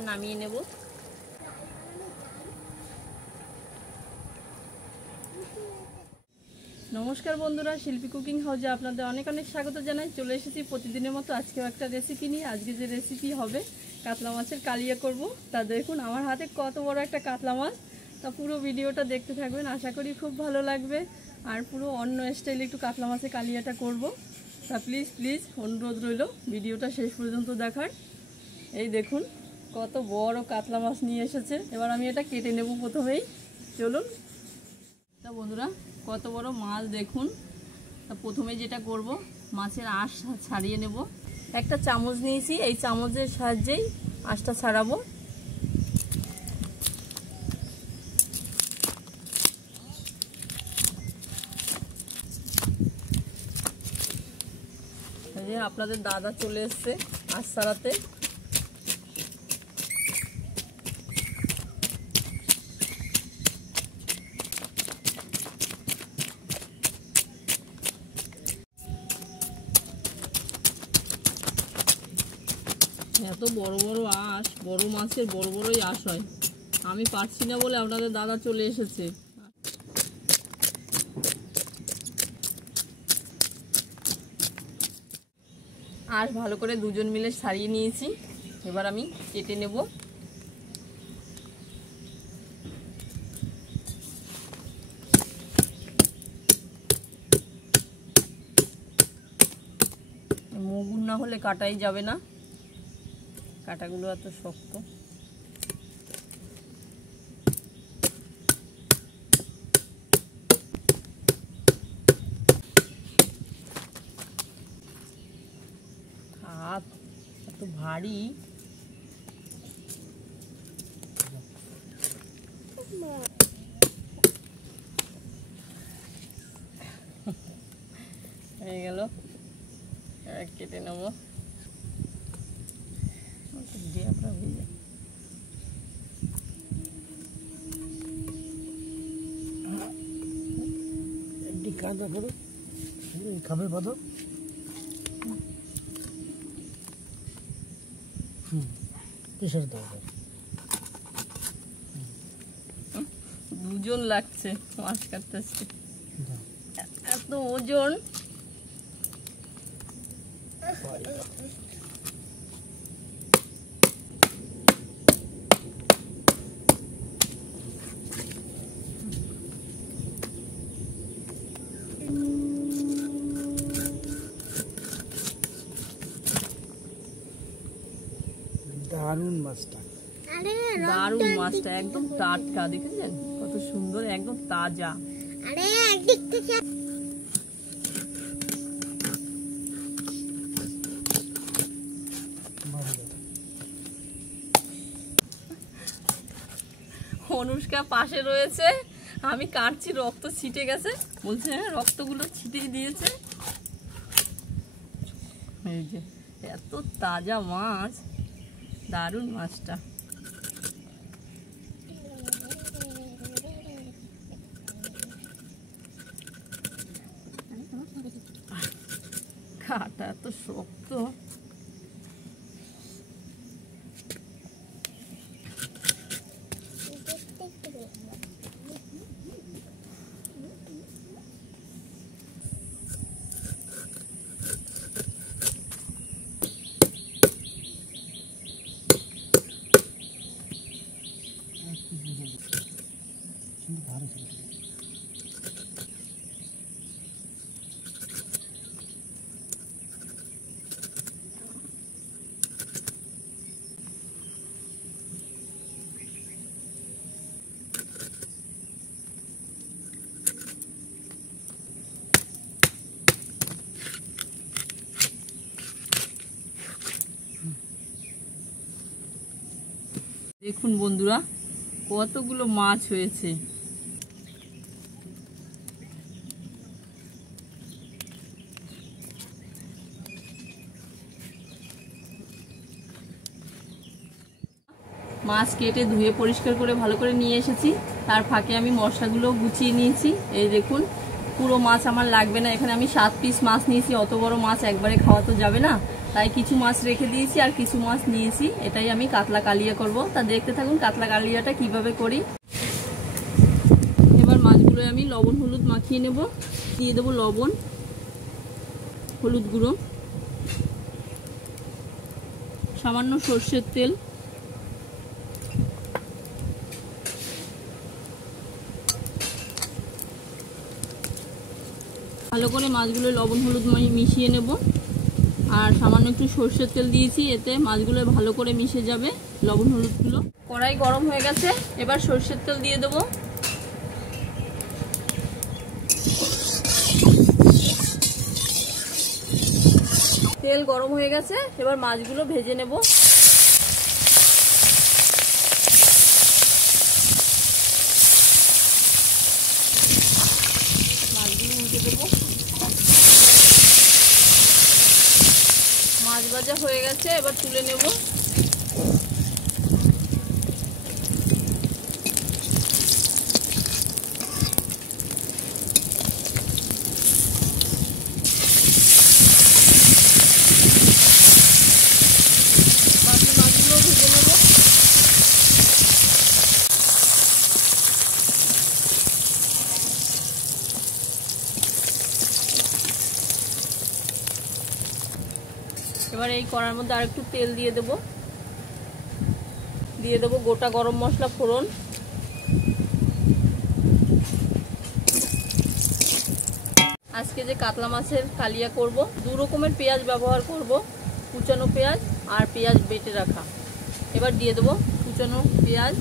এবার নামিয়ে নেব। নমস্কার বন্ধুরা, শিল্পী কুকিং হাউসে আপনাদের অনেক অনেক স্বাগত জানাই। চলে এসেছি প্রতিদিনের মতো আজকেও একটা রেসিপি নিয়ে। আজকে যে রেসিপি হবে কাতলা মাছের কালিয়া করব। তা দেখুন আমার হাতে কত বড় একটা কাতলা মাছ। তা পুরো ভিডিওটা দেখতে থাকবেন, আশা করি খুব ভালো লাগবে। আর পুরো অন্য স্টাইলে একটু কাতলা মাছের কালিয়াটা করব। তা প্লিজ অনুরোধ রইল ভিডিওটা শেষ পর্যন্ত দেখার। এই দেখুন কত বড় কাতলা মাছ নিয়ে এসেছে। এবার আমি এটা কেটে নেব প্রথমেই। চলুন। তা বন্ধুরা কত বড় মাছ দেখুন। তা প্রথমে যেটা করব, মাছের আঁশ ছাড়িয়ে নেব। একটা চামচ নিয়েছি, এই চামচের সাহায্যেই আঁশটা ছাড়াবো। এই যে আপনাদের দাদা চলে এসছে আঁশ ছাড়াতে। এত বড় বড় আঁশ, বড় মাছের বড়ই আঁশ হয়। আমি পারছি না বলে আপনাদের দাদা চলে এসেছে। আঁশ ভালো করে দুজন মিলে ছাড়িয়ে নিয়েছি। এবার আমি কেটে নেব। মুগুর না হলে কাটাই যাবে না, কাটাগুলো এত শক্ত। হাত এত ভারী। হয়ে গেল, কেটে নেবো। কাঁদা করো, খাবে বাঁধো। কিসের দরকার? দুজন লাগছে মাছ কাটতেছে, এত ওজন। দারুণ মাছটা, দারুণ মাছটা, একদম টাটকা। দেখেছেন কত সুন্দর, একদম তাজা। অনুষ্কা পাশে রয়েছে, আমি কাটছি, রক্ত ছিটে গেছে। বলছে হ্যাঁ, রক্তগুলো ছিটিয়ে দিয়েছে। এই যে এত তাজা মাছ, দারুণ মাছটা। কাটা এত শক্ত। দেখুন বন্ধুরা কতগুলো মাছ হয়েছে। মাছ কেটে ধুয়ে পরিষ্কার করে ভালো করে নিয়ে এসেছি। তার ফাঁকে আমি মশলাগুলো গুছিয়ে নিয়েছি। এই দেখুন পুরো মাছ আমার লাগবে না, এখানে আমি 7 পিস মাছ নিয়েছি। অত বড় মাছ একবারে খাওয়া তো যাবে না, তাই কিছু মাছ রেখে দিয়েছি আর কিছু মাছ নিয়েছি, এটাই আমি কাতলা কালিয়া করব। তা দেখতে থাকুন কাতলা কালিয়াটা কিভাবে করি। এবার মাছগুলো আমি লবণ হলুদ মাখিয়ে নেব। দিয়ে দেবো লবণ, হলুদ গুঁড়ো, সামান্য সর্ষের তেল, ভালো করে মাছগুলো লবণ হলুদ মিশিয়ে নেব। আর সামান্য একটু সর্ষের তেল দিয়েছি, এতে মাছগুলো ভালো করে মিশে যাবে লবণ হলুদগুলো। কড়াই গরম হয়ে গেছে, এবার সর্ষের তেল দিয়ে দেবো। তেল গরম হয়ে গেছে, এবার মাছগুলো ভেজে নেব। মাছগুলো উল্টে দেবো। মাছ ভাজা হয়ে গেছে, এবার তুলে নেব। বাকি মাছগুলো ভেজে নেব। এবার এই কড়ার মধ্যে আর একটু তেল দিয়ে দেব। দিয়ে দেবো গোটা গরম মশলা ফোড়ন, আজকে যে কাতলা মাছের কালিয়া করব, 2 রকমের পেঁয়াজ ব্যবহার করব, কুচানো পেঁয়াজ আর পেঁয়াজ বেটে রাখা। এবার দিয়ে দেবো কুচানো পেঁয়াজ,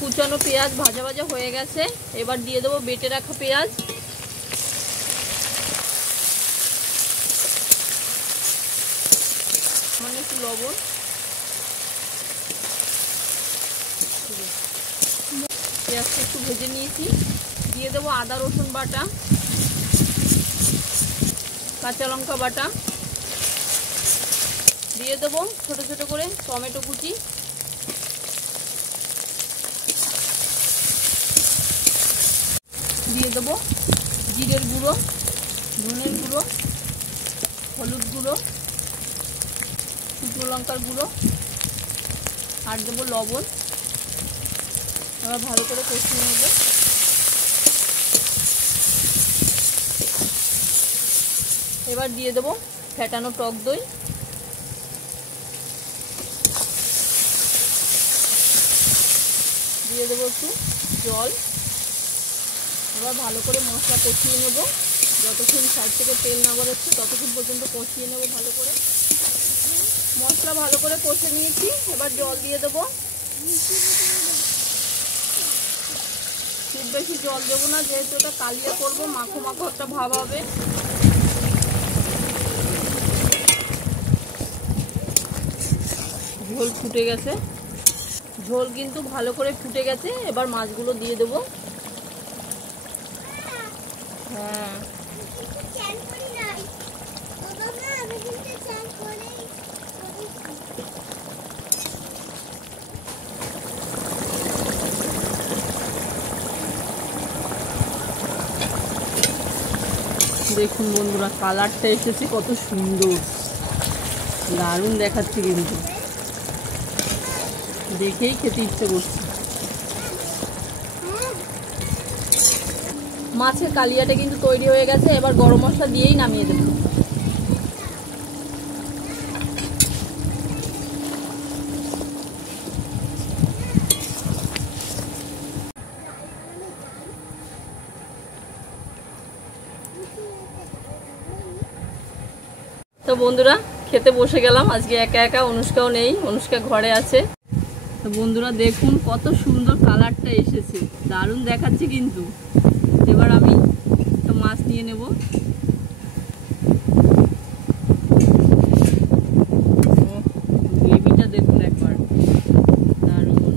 কুচানো পেঁয়াজ ভাজা ভাজা হয়ে গেছে। এবার দিয়ে দেবো বেটে রাখা পেঁয়াজ, সামান্য একটু লবণ, পেঁয়াজটা একটু ভেজে নিয়েছি। দিয়ে দেবো আদা রসুন বাটা, কাঁচা লঙ্কা বাটা, দিয়ে দেবো ছোট ছোট করে টমেটো কুচি, দিয়ে দেবো জিরের গুঁড়ো, ধনের গুঁড়ো, হলুদ গুঁড়ো, শুকনো লঙ্কার গুঁড়ো, আর দেবো লবণ। এবার ভালো করে কষিয়ে নেব। এবার দিয়ে দেবো ফেটানো টক দই, দিয়ে দেবো একটু জল। এবার ভালো করে মশলা কষিয়ে নেব, যতক্ষণ সাইড থেকে তেল না বেরোচ্ছে ততক্ষণ পর্যন্ত কষিয়ে নেব ভালো করে। মশলা ভালো করে কষে নিয়েছি, এবার জল দিয়ে দেবো। খুব বেশি জল দেবো না, যেহেতু এটা কালিয়া করবো, মাখো মাখো একটা ভাব হবে। ঝোল ফুটে গেছে, ঝোল কিন্তু ভালো করে ফুটে গেছে। এবার মাছগুলো দিয়ে দেবো। হ্যাঁ, দেখুন বন্ধুরা কালারটা এসেছে কত সুন্দর, দারুণ দেখাচ্ছে, কিন্তু দেখেই খেতে ইচ্ছে করছে। মাছের কালিয়াটা কিন্তু তৈরি হয়ে গেছে, এবার গরম মশলা দিয়েই নামিয়ে দেবো। তো বন্ধুরা খেতে বসে গেলাম, আজকে একা একা, অনুষ্কাও নেই, অনুষ্কা ঘরে আছে। তো বন্ধুরা দেখুন কত সুন্দর কালারটা এসেছে, দারুণ দেখাচ্ছে কিন্তু। এবার আমি একটা মাছ নিয়ে নেব। গ্রেভিটা দেখুন একবার, দারুণ।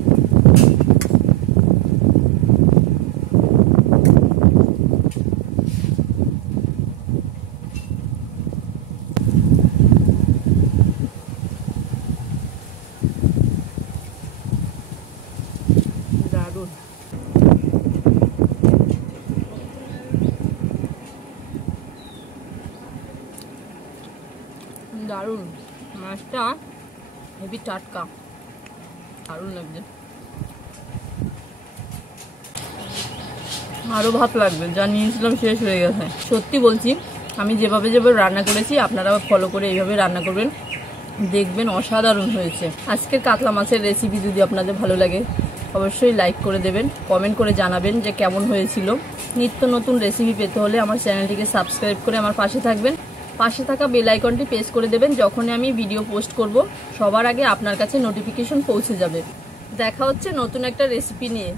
দারুণ, মাছটা হেবি টাটকা, দারুণ লাগছে। আরও ভাত লাগবে, যা নিয়েছিলাম শেষ হয়ে গেছে। সত্যি বলছি, আমি যেভাবে রান্না করেছি আপনারাও ফলো করে এইভাবে রান্না করবেন, দেখবেন অসাধারণ হয়েছে। আজকের কাতলা মাছের রেসিপি যদি আপনাদের ভালো লাগে অবশ্যই লাইক করে দেবেন, কমেন্ট করে জানাবেন যে কেমন হয়েছিল। নিত্য নতুন রেসিপি পেতে হলে আমার চ্যানেলটিকে সাবস্ক্রাইব করে আমার পাশে থাকবেন। পাশে থাকা বেল আইকনটি প্রেস করে দেবেন, যখনই আমি ভিডিও পোস্ট করব সবার আগে আপনার কাছে নোটিফিকেশন পৌঁছে যাবে। দেখা হচ্ছে নতুন একটা রেসিপি নিয়ে।